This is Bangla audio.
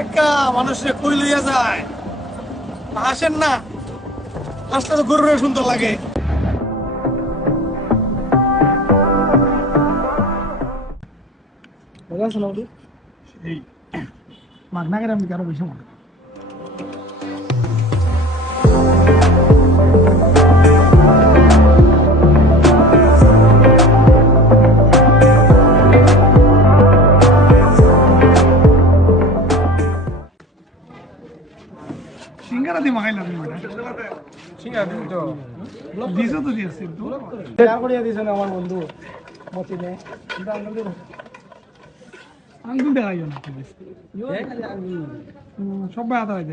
একা মানুষে কই লইয়া যায়, আসেন না, আসলে তো গরুরের সুন্দর লাগে। মাগনাগের আমি কারো বেশি মনে সিঙ্গারা দিয়ে মাখাইলাম সিঙ্গারা দিছো তো দিয়েছি করিয়া দিয়েছেন আমার বন্ধু মতিনে আঙ্গুল দেখাইও না সবাই আদা হয়